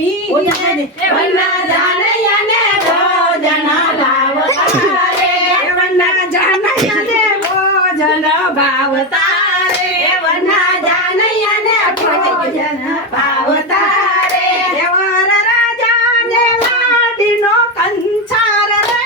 ભૂમિ વના જાનૈયાને ભોજન ભાવતા રે વના જાનૈયાને ભોજન ભાવતા રે વના જાનૈયાને ભોજન ભાવતા રે દેવર રાજાને લાડીનો કંસાર રે